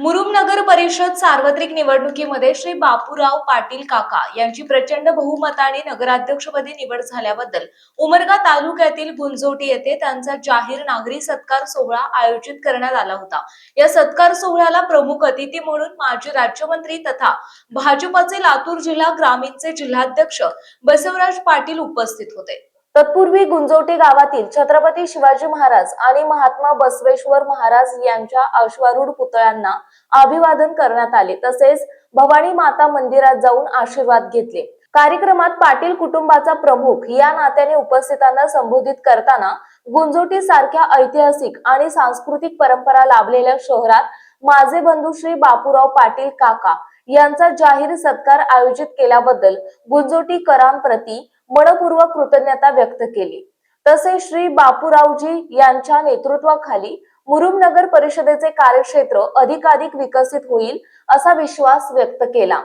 मुरुम नगर परिषद सार्वत्रिक निवडणुकीमध्ये श्री बापूराव पाटील काका यांची प्रचंड बहुमताने नगराध्यक्षपदी निवड झाल्याबद्दल उमरगा तालुक्यातील गुंजोटी येथे त्यांचा जाहीर नागरी सत्कार सोहळा आयोजित करण्यात आला होता। या सत्कार सोहळ्याला प्रमुख अतिथी म्हणून माजी राज्यमंत्री तथा भाजपचे लातूर जिल्हा ग्रामीणचे जिल्हाध्यक्ष बसवराज पाटील उपस्थित होते। तत्पूर्वी गुंजोटी गावातील छत्रपती शिवाजी महाराज आणि महात्मा बसवेश्वर महाराज यांच्या अश्वारूढ पुतळ्यांना अभिवादन करण्यात आले। तसेच भवानी माता मंदिरात जाऊन आशीर्वाद घेतले। कार्यक्रमात पाटील कुटुंबाचा प्रमुख या नात्याने उपस्थितांना संबोधित करताना गुंजोटी सारख्या ऐतिहासिक आणि सांस्कृतिक परंपरा लाभलेल्या शहरात माझे बंधू श्री बापूराव पाटील काका यांचा जाहीर सत्कार आयोजित केल्याबद्दल गुंजोटीकरांप्रती मनपूर्वक कृतज्ञता व्यक्त केली। तसेच श्री बापूरावजी यांच्या नेतृत्वाखाली मुरुम नगर परिषदेचे कार्यक्षेत्र अधिकाधिक विकसित होईल असा विश्वास व्यक्त केला।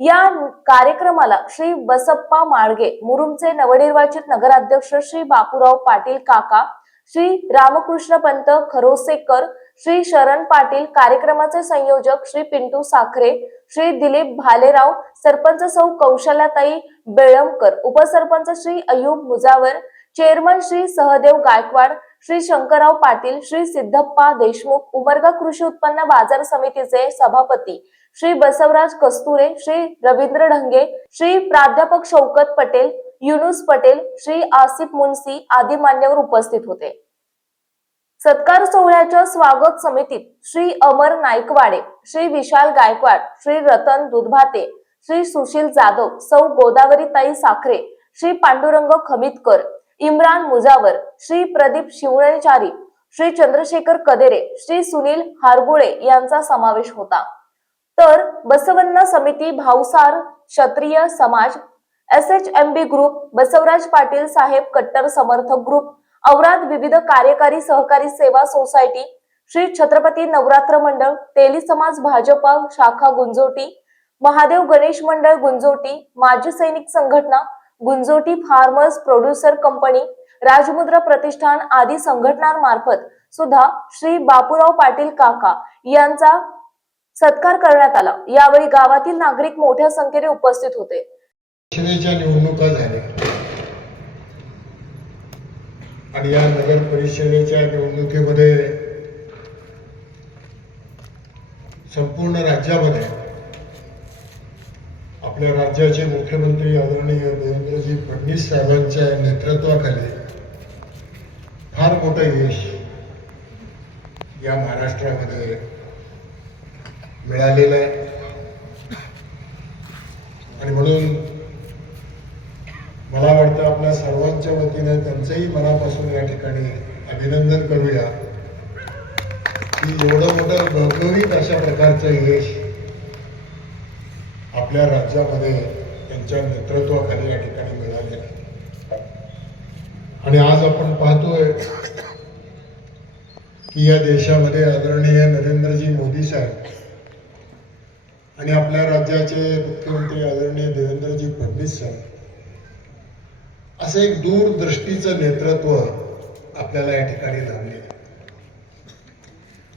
या कार्यक्रमाला श्री बसप्पा माळगे मुरुमचे नवनिर्वाचित नगराध्यक्ष श्री बापूराव पाटील काका, श्री रामकृष्ण पंत खरोसेकर, श्री शरण पाटील, कार्यक्रमाचे संयोजक श्री पिंटू साखरे, श्री दिलीप भालेराव, सरपंच सौ कौशल्याताई बेळमकर, उपसरपंच श्री अयूब मुजावर, चेअरमन श्री सहदेव गायकवाड, श्री शंकरराव पाटील, श्री सिद्धप्पा देशमुख, उमरगा कृषी उत्पन्न बाजार समितीचे सभापती श्री बसवराज कस्तुरे, श्री रवींद्र ढंगे, श्री प्राध्यापक शौकत पटेल, युनुस पटेल, श्री आसिफ मुन्सी आदी मान्यवर उपस्थित होते। सत्कार सोहळ्याच्या स्वागत समितीत श्री अमर नाईकवाडे, श्री विशाल गायकवाड, श्री रतन दुधभाते, श्री सुशील जाधव, सौ गोदावरीताई साखरे, श्री पांडुरंग खमितकर, इम्रान मुजावर, श्री प्रदीप शिवणेचारी, श्री चंद्रशेखर कदेरे, श्री सुनील हारगुळे यांचा समावेश होता। तर बसवण्ण समिती, भावसार क्षत्रिय समाज, SHMB ग्रुप, बसवराज पाटील साहेब कट्टर समर्थक ग्रुप, औराद विविध कार्यकारी सहकारी सेवा सोसायटी, श्री छत्रपती नवरात्र मंडळ, तेली समाज भाजपा शाखा गुंजोटी, महादेव गणेश मंडळ गुंजोटी, माजी सैनिक संघटना, गुंजोटी फार्मर्स प्रोड्युसर कंपनी, राजमुद्रा प्रतिष्ठान आदी संघटनांमार्फत सुद्धा श्री बापूराव पाटील काका यांचा सत्कार करण्यात आला। यावेळी गावातील नागरिक मोठ्या संख्येने उपस्थित होते। निवडणुका झाल्या आणि या नगर परिषदेच्या निवडणुकीमध्ये संपूर्ण राज्यामध्ये आपल्या राज्याचे मुख्यमंत्री आदरणीय देवेंद्रजी फडणवीस साहेबांच्या नेतृत्वाखाली फार मोठं यश या महाराष्ट्रामध्ये मिळालेलं आहे आणि म्हणून मला वाटतं आपल्या सर्वांच्या वतीने त्यांचंही मनापासून या ठिकाणी अभिनंदन करूया की एवढं मोठं घवघवीत अशा प्रकारचं यश आपल्या राज्यामध्ये त्यांच्या नेतृत्वाखाली या ठिकाणी मिळाले आणि आज आपण पाहतोय की या देशामध्ये आदरणीय नरेंद्रजी मोदी साहेब आणि आपल्या राज्याचे मुख्यमंत्री आदरणीय देवेंद्रजी फडणवीस साहेब असं एक दूरदृष्टीचं नेतृत्व आपल्याला या ठिकाणी लाभले।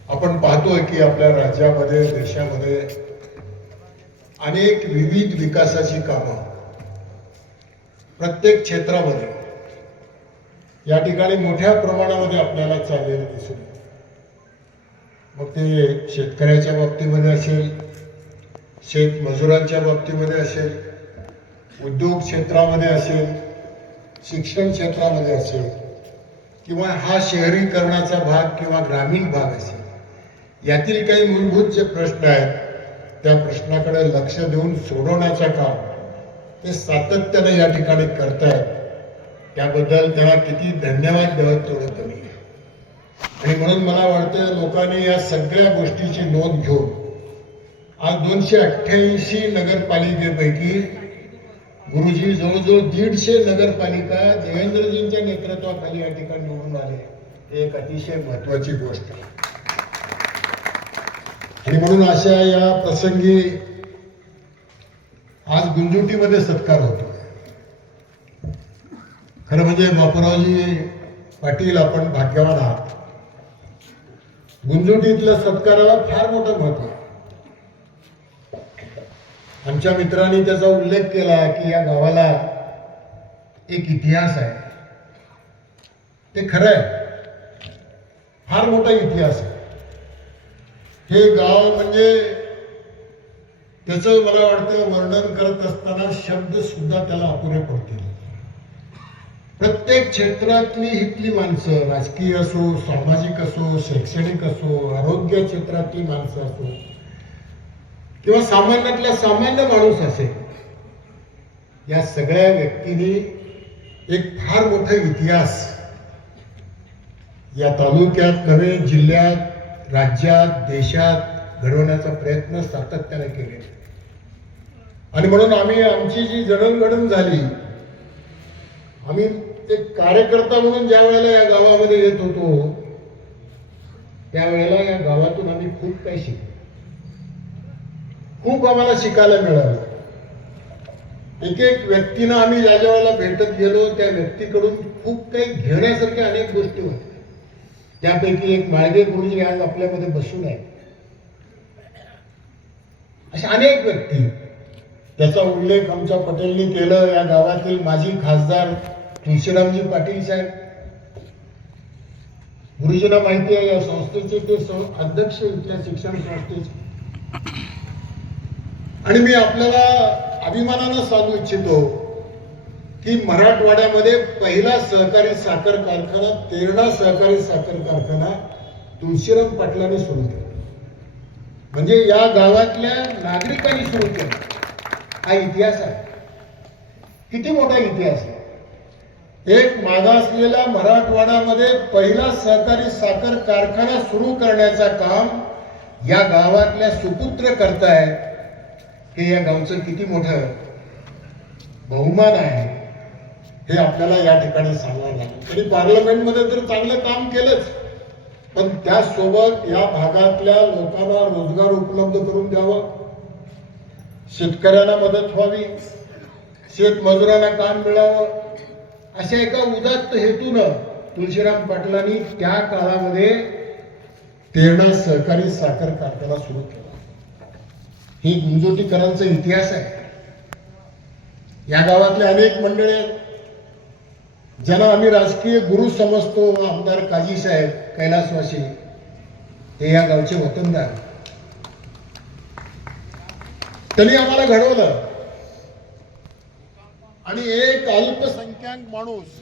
आपण पाहतोय की आपल्या राज्यामध्ये देशामध्ये अनेक विविध विकासाची कामं प्रत्येक क्षेत्रामध्ये या ठिकाणी मोठ्या प्रमाणामध्ये आपल्याला चाललेलं दिसून येतं। मग ते शेतकऱ्याच्या बाबतीमध्ये असेल, शेतमजुरांच्या बाबतीमध्ये असेल, उद्योग क्षेत्रामध्ये असेल, शिक्षण क्षेत्रामध्ये असेल किंवा हा शहरीकरणाचा भाग किंवा ग्रामीण भाग असेल, यातील काही मूलभूत जे प्रश्न आहेत त्या प्रश्नाकडे लक्ष देऊन सोडवण्याचं काम ते सातत्याने या ठिकाणी करतायत। त्याबद्दल त्यांना किती धन्यवाद द्यावेत तेवढं कमी आहे। आणि म्हणून मला वाटतं लोकांनी या सगळ्या गोष्टीची नोंद घेऊन आज 288 नगरपालिकेपैकी गुरुजी जवळजवळ 150 नगरपालिका देवेंद्रजींच्या नेतृत्वाखाली या ठिकाणी निवडून आले, हे एक अतिशय महत्वाची गोष्ट आहे। आणि म्हणून अशा या प्रसंगी आज गुंजोटीमध्ये सत्कार होतो। खरं म्हणजे बापूरावजी पाटील आपण भाग्यवान आहात। गुंजोटीतल्या सत्काराला फार मोठं महत्व आहे। आमच्या मित्रांनी त्याचा उल्लेख केला की या गावाला एक इतिहास आहे. ते खरं आहे, फार मोठा इतिहास आहे. हे गाव म्हणजे त्याचं मला वाटतं वर्णन करत असताना शब्द सुद्धा त्याला अपुरे पडतील. प्रत्येक क्षेत्रातली इथली माणसं, राजकीय असो, सामाजिक असो, शैक्षणिक असो, आरोग्य क्षेत्रातली माणसं असो किंवा सामान्यातला सामान्य माणूस असेल, या सगळ्या व्यक्तींनी एक फार मोठा इतिहास या तालुक्यात नव्हे, जिल्ह्यात, राज्यात, देशात घडवण्याचा प्रयत्न सातत्याने केले. आणि म्हणून आम्ही आमची जी जडणघडण झाली, आम्ही एक कार्यकर्ता म्हणून ज्या वेळेला या गावामध्ये येत होतो त्यावेळेला या गावातून आम्ही खूप काही शिकलो. खूप आम्हाला शिकायला मिळालं. एक एक व्यक्तीनं आम्ही ज्या ज्या वेळेला भेटत गेलो त्या व्यक्तीकडून खूप काही घेण्यासारख्या अनेक गोष्टी होत्या. त्यापैकी एक माळगे गुरुजी आज आपल्यामध्ये बसून आहे. अशा अनेक व्यक्ती, त्याचा उल्लेख आमच्या पटेलनी केलं. या गावातील माजी खासदार तुळशीरामजी पाटील साहेब, गुरुजींना माहिती आहे या संस्थेचे ते अध्यक्ष इथल्या शिक्षण संस्थेचे. आणि मी आपल्याला अभिमानानं सांगू इच्छितो की मराठवाड्यामध्ये पहिला सहकारी साखर कारखाना, तेरणा सहकारी साखर कारखाना तुळशीराम पाटलांनी सुरू केला. म्हणजे या गावातल्या नागरिकांनी सुरू केला. हा इतिहास आहे. किती मोठा इतिहास आहे. एक मागासलेल्या मराठवाड्यामध्ये पहिला सहकारी साखर कारखाना सुरू करण्याचा काम या गावातल्या सुपुत्र करतायत. हे या गावचं किती मोठं बहुमान आहे हे आपल्याला या ठिकाणी सांगायला लागेल. तरी पार्लमेंटमध्ये तर चांगलं काम केलंच, पण त्यासोबत या भागातल्या लोकांना रोजगार उपलब्ध करून द्यावा, शेतकऱ्यांना मदत व्हावी, शेतमजुरांना काम मिळावं, अशा एका उदात्त हेतूनं तुळशीराम पाटलांनी त्या काळामध्ये तेरणा सहकारी साखर कारखाना सुरू केला. ही गुंजोटीकरांचा इतिहास आहे. या गावातले अनेक मंडळी आहेत ज्यांना आम्ही राजकीय गुरु समजतो. आमदार काजी साहेब कैलासवासी हे या गावचे वतनदार. त्यांनी आम्हाला घडवलं. आणि एक अल्पसंख्याक माणूस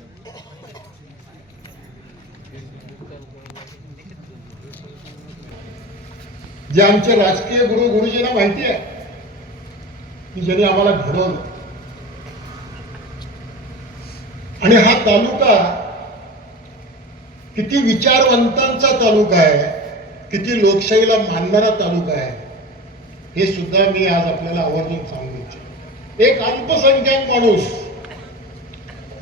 जे आमचे राजकीय गुरु गुरुजींना माहिती आहे की ज्यांनी आम्हाला घडवलं. आणि हा तालुका किती विचारवंतांचा तालुका आहे, किती लोकशाहीला मानणारा तालुका आहे, हे सुद्धा मी आज आपल्याला आवर्जून सांगू इच्छितो. एक अल्पसंख्याक माणूस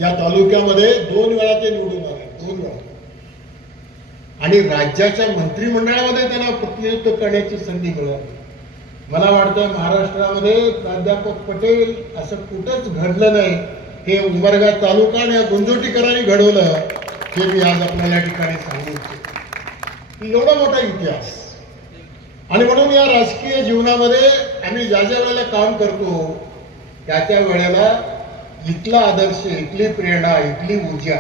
या तालुक्यामध्ये 2 वेळा ते निवडून आले. 2 वेळा. आणि राज्याच्या मंत्रिमंडळामध्ये त्यांना प्रतिनिधित्व करण्याची संधी मिळाली. मला वाटतं महाराष्ट्रामध्ये प्राध्यापक पटेल असं कुठंच घडलं नाही. हे उमरगा तालुका आणि गुंजोटीकरांनी घडवलं, हे मी आज आपल्याला या ठिकाणी सांगू इच्छितो. एवढा मोठा इतिहास. आणि म्हणून या राजकीय जीवनामध्ये आम्ही ज्या ज्या वेळेला काम करतो त्या वेळेला इथला आदर्श, इथली प्रेरणा, इथली ऊर्जा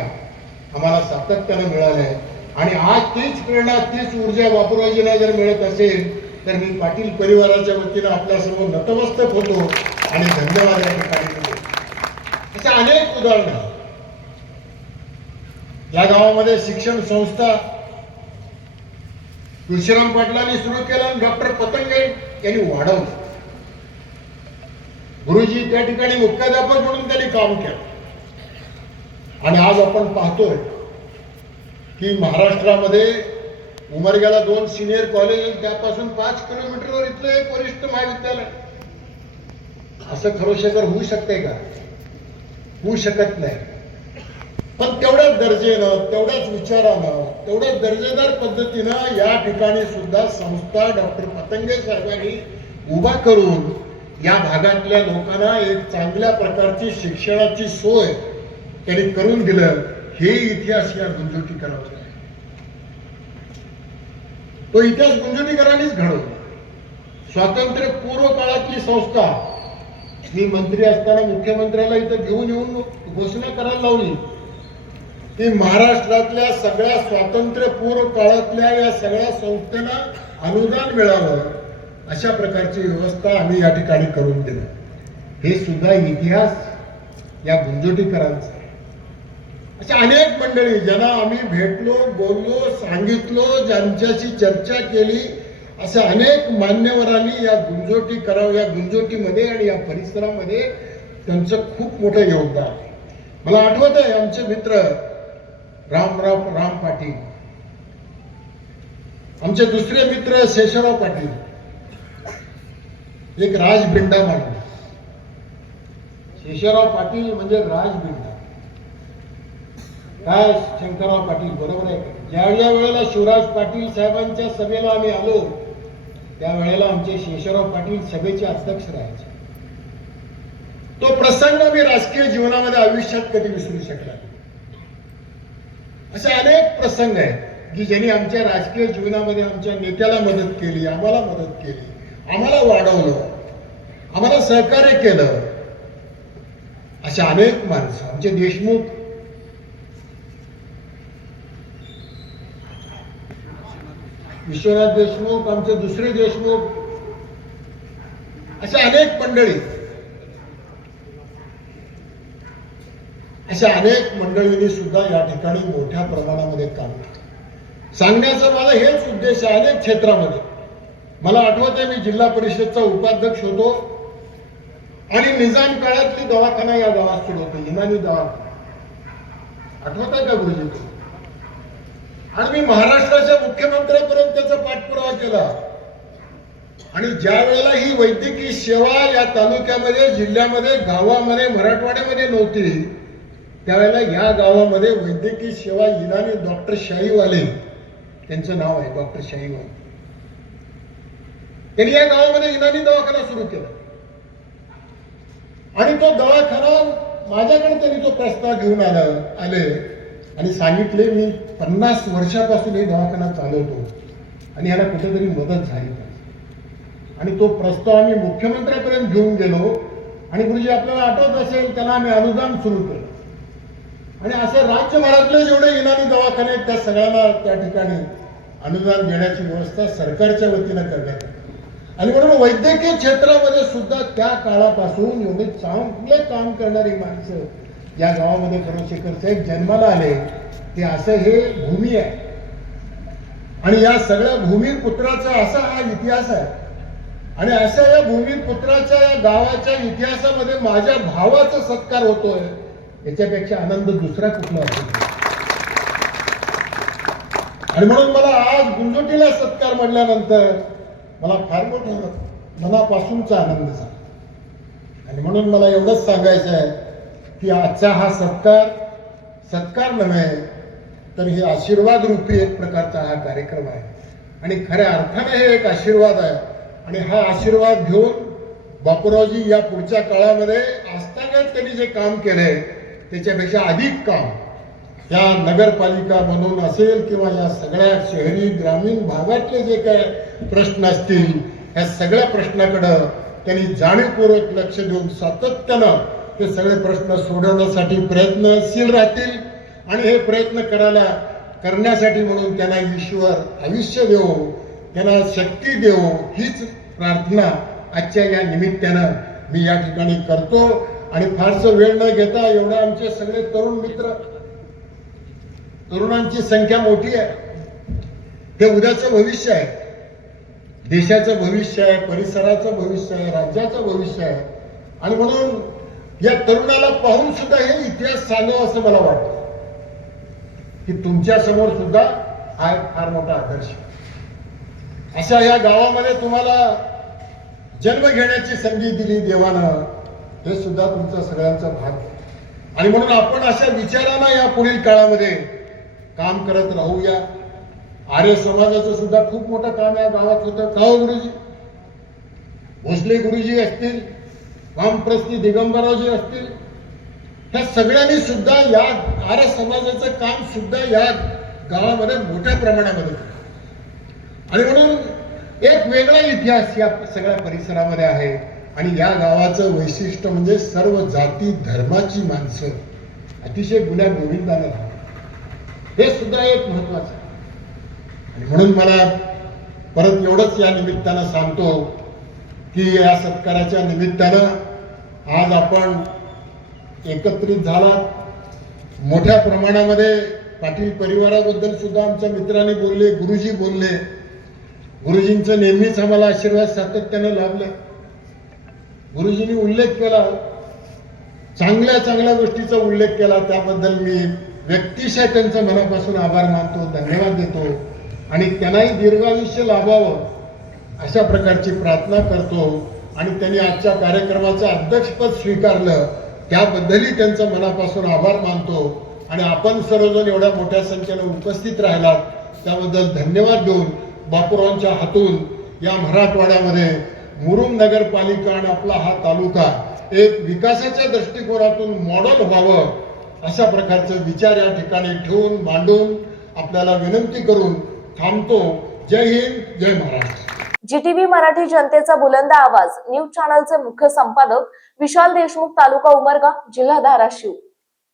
आम्हाला सातत्यानं मिळालंय. आणि आज तीच प्रेरणा, तीच ऊर्जा बापूरावजींना जर मिळत असेल तर मी पाटील परिवाराच्या वतीनं आपल्यासमोर नतमस्तक होतो आणि धन्यवाद या ठिकाणी देतो. अशा अनेक उदाहरणं या गावामध्ये शिक्षण संस्था तुळशीराम पाटलांनी सुरू केलं आणि डॉक्टर पतंगे यांनी वाढवलं. गुरुजी त्या ठिकाणी मुख्याध्यापक म्हणून त्यांनी काम केलं. आणि आज आपण पाहतोय की महाराष्ट्रामध्ये उमरग्याला 2 सिनियर कॉलेज, त्यापासून 5 किलोमीटरवर इथलं एक वरिष्ठ महाविद्यालय. असं खरोखर होऊ शकते का? होऊ शकत नाही. पण तेवढ्याच दर्जेनं, तेवढ्याच विचारानं, तेवढ्याच दर्जेदार पद्धतीनं या ठिकाणी सुद्धा संस्था डॉक्टर पतंगे साहेबांनी उभा करून या भागातल्या लोकांना एक चांगल्या प्रकारची शिक्षणाची सोय त्यांनी करून दिलं. हे इतिहास या गुंजोटीकरांचा आहे. तो इतिहास गुंजोटीकरांनीच घडवला. स्वातंत्र्यपूर्व काळातली संस्था मी मंत्री असताना मुख्यमंत्र्याला इथं घेऊन येऊन घोषणा करायला लावली की महाराष्ट्रातल्या सगळ्या स्वातंत्र्यपूर्व काळातल्या या सगळ्या संस्थांना अनुदान मिळावं अशा प्रकारची व्यवस्था आम्ही या ठिकाणी करून दिली. हे सुद्धा इतिहास या गुंजोटीकरांचा. अशा अनेक मंडळी ज्यांना आम्ही भेटलो, बोललो, सांगितलो, ज्यांच्याशी चर्चा केली, अशा अनेक मान्यवरांनी या या गुंजोटीमध्ये आणि या परिसरामध्ये त्यांचं खूप मोठं योगदान आहे. मला आठवत आहे आमचे मित्र राम पाटील, आमचे दुसरे मित्र शेषराव पाटील, एक राजबिंडा माणूस. शेषराव पाटील म्हणजे राजबिंडा. काय शंकरराव पाटील बरोबर आहे. ज्या वेळेला शिवराज पाटील साहेबांच्या सभेला आम्ही आलो त्यावेळेला आमचे शेषराव पाटील सभेचे अध्यक्ष राहायचे. तो प्रसंग मी राजकीय जीवनामध्ये आयुष्यात कधी विसरू शकला नाही. असे अनेक प्रसंग आहेत की ज्यांनी आमच्या राजकीय जीवनामध्ये आमच्या नेत्याला मदत केली, आम्हाला मदत केली, आम्हाला वाढवलं, आम्हाला सहकार्य केलं. अशा अनेक माणसं. आमचे देशमुख, विश्वनाथ देशमुख, आमचे दुसरे देशमुख, अशा अनेक मंडळी, अशा अनेक मंडळींनी सुद्धा या ठिकाणी मोठ्या प्रमाणामध्ये काम केलं. सांगण्याचा मला हेच उद्देश आहे. अनेक क्षेत्रामध्ये मला आठवत आहे मी जिल्हा परिषदचा उपाध्यक्ष होतो आणि निजाम काळातली दवाखाना या गावात सुरू होते, इनानी दवाखाना. आठवत आहे का गुरुजी? आणि मी महाराष्ट्राच्या मुख्यमंत्र्यांपर्यंत त्याचा पाठपुरावा केला. आणि ज्या वेळेला ही वैद्यकीय सेवा या तालुक्यामध्ये, जिल्ह्यामध्ये, गावामध्ये, मराठवाड्यामध्ये नव्हती त्यावेळेला या गावामध्ये वैद्यकीय सेवा इनानी डॉक्टर शाहीवाले, त्यांचं नाव आहे डॉक्टर शाहीवाले, त्यांनी या गावामध्ये इनानी दवाखाना सुरू केला. आणि तो दवाखाना माझ्याकडे त्यांनी तो प्रस्ताव घेऊन आले आणि सांगितले मी 50 वर्षापासून हे दवाखाना चालवतो आणि याला कुठेतरी मदत झाली पाहिजे. आणि तो प्रस्ताव आम्ही मुख्यमंत्र्यांपर्यंत घेऊन गेलो आणि गुरुजी आपल्याला आठवत असेल त्याला आम्ही अनुदान सुरू केलं. आणि असं राज्यभरातले जेवढे इनानी दवाखाने आहेत त्या सगळ्यांना त्या ठिकाणी अनुदान देण्याची व्यवस्था सरकारच्या वतीनं करण्यात आली. आणि म्हणून वैद्यकीय क्षेत्रामध्ये सुद्धा त्या काळापासून एवढे चांगले काम करणारी माणसं या गावामध्ये चंद्रशेखर साहेब जन्माला आले. ते असं हे भूमी आहे. आणि या सगळ्या भूमिपुत्राचा असा हा इतिहास आहे. आणि अशा या भूमिपुत्राच्या या गावाच्या इतिहासामध्ये माझ्या भावाचा सत्कार होतोय याच्यापेक्षा आनंद दुसरा कुठला असेल. आणि म्हणून मला आज गुंजोटीला सत्कार म्हटल्यानंतर मला फार मोठा मनापासूनचा आनंद झाला. आणि म्हणून मला एवढंच सांगायचं आहे की आजचा हा सत्कार नव्हे तर हे आशीर्वाद रूपी एक प्रकारचा हा कार्यक्रम आहे. आणि खऱ्या अर्थाने हे एक आशीर्वाद आहे. आणि हा आशीर्वाद घेऊन बापूरावजी या पुढच्या काळामध्ये आस्थानात त्यांनी जे काम केलंय त्याच्यापेक्षा अधिक काम या नगरपालिका बनवून असेल किंवा या सगळ्या शहरी ग्रामीण भागातले जे काय प्रश्न असतील या सगळ्या प्रश्नाकडं त्यांनी जाणीवपूर्वक लक्ष देऊन सातत्यानं ते सगळे प्रश्न सोडवण्यासाठी प्रयत्नशील राहतील. आणि हे प्रयत्न करण्यासाठी म्हणून त्यांना ईश्वर आयुष्य देवो, त्यांना शक्ती देवो हीच प्रार्थना आजच्या या निमित्तानं मी या ठिकाणी करतो. आणि फारसं वेळ न घेता एवढे आमचे सगळे तरुण मित्र, तरुणांची संख्या मोठी आहे. हे उद्याचं भविष्य आहे, देशाचं भविष्य आहे, परिसराचं भविष्य आहे, राज्याचं भविष्य आहे. आणि म्हणून या तरुणाला पाहून सुद्धा हे इतिहास सांगावं असं मला वाटतं की तुमच्या समोर सुद्धा हा एक फार मोठा आदर्श. अशा या गावामध्ये तुम्हाला जन्म घेण्याची संधी दिली देवानं, हे सुद्धा तुमचं सगळ्यांचं भाग्य. आणि म्हणून आपण अशा विचारांना या पुढील काळामध्ये काम करत राहूया. आर्य समाजाचं सुद्धा खूप मोठं काम या गावात होतं. का हो गुरुजी? भोसले गुरुजी असतील, वामप्रस्थी दिगंबररावजी असतील, ह्या सगळ्यांनी सुद्धा या आर्य समाजाचं काम सुद्धा या गावामध्ये मोठ्या प्रमाणामध्ये केलं. आणि म्हणून एक वेगळा इतिहास या सगळ्या परिसरामध्ये आहे. आणि या गावाचं वैशिष्ट्य म्हणजे सर्व जाती धर्माची माणसं अतिशय गुण्या गोविंदानं राहतात. हे सुद्धा एक महत्वाचं आहे. आणि म्हणून मला परत एवढंच या निमित्तानं सांगतो की या सत्काराच्या निमित्तानं आज आपण एकत्रित झाला. मोठ्या प्रमाणामध्ये पाटील परिवाराबद्दल सुद्धा आमच्या मित्रांनी बोलले, गुरुजी बोलले. गुरुजींचं नेहमीच आम्हाला आशीर्वाद सातत्यानं लाभले. गुरुजींनी उल्लेख केला, चांगल्या चांगल्या गोष्टीचा उल्लेख केला, त्याबद्दल मी व्यक्तिशः त्यांचा मनापासून आभार मानतो, धन्यवाद देतो आणि त्यांनाही दीर्घायुष्य लाभावं अशा प्रकारची प्रार्थना करतो. आणि त्यांनी आजच्या कार्यक्रमाचं अध्यक्षपद स्वीकारलं त्याबद्दलही त्यांचा मनापासून आभार मानतो. आणि आपण सर्वजण एवढ्या मोठ्या संख्येने उपस्थित राहिलात त्याबद्दल धन्यवाद देऊन बापूरावांच्या हातून या मराठवाड्यामध्ये मुरुम नगरपालिका आणि आपला हा तालुका एक विकासाच्या दृष्टिकोनातून मॉडेल व्हावं अशा प्रकारचे विचार या ठिकाणी ठेवून मांडून आपल्याला विनंती करून थांबतो. जय हिंद, जय महाराष्ट्र. GTV मराठी जनतेचा बुलंद आवाज न्यूज चॅनलचे मुख्य संपादक विशाल देशमुख, तालुका उमरगा, जिल्हा धाराशिव.